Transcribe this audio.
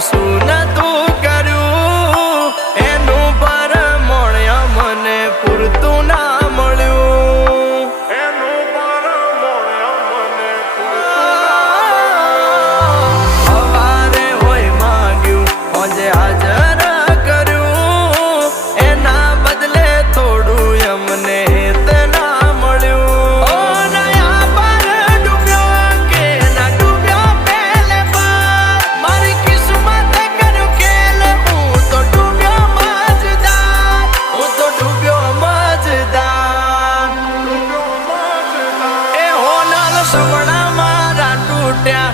શું નતું કર્યું એનું પરમણ મને પૂરતું ના મળ્યું. એનું પરમણ મને સવારે હોય માંગ્યું આજે હાજર કર્યું એના બદલે થોડું અમને ના મળ્યું. ઓ નયા પર ડૂબ્યો કે ના ડૂબ્યો પેલે પર મારી કિસ્મત કર્યું ખેલ હું તો ડૂબ્યો મજદાર. હું તો ડૂબ્યો મજદાર. એ હોનલ સપના મારા તૂટ્યા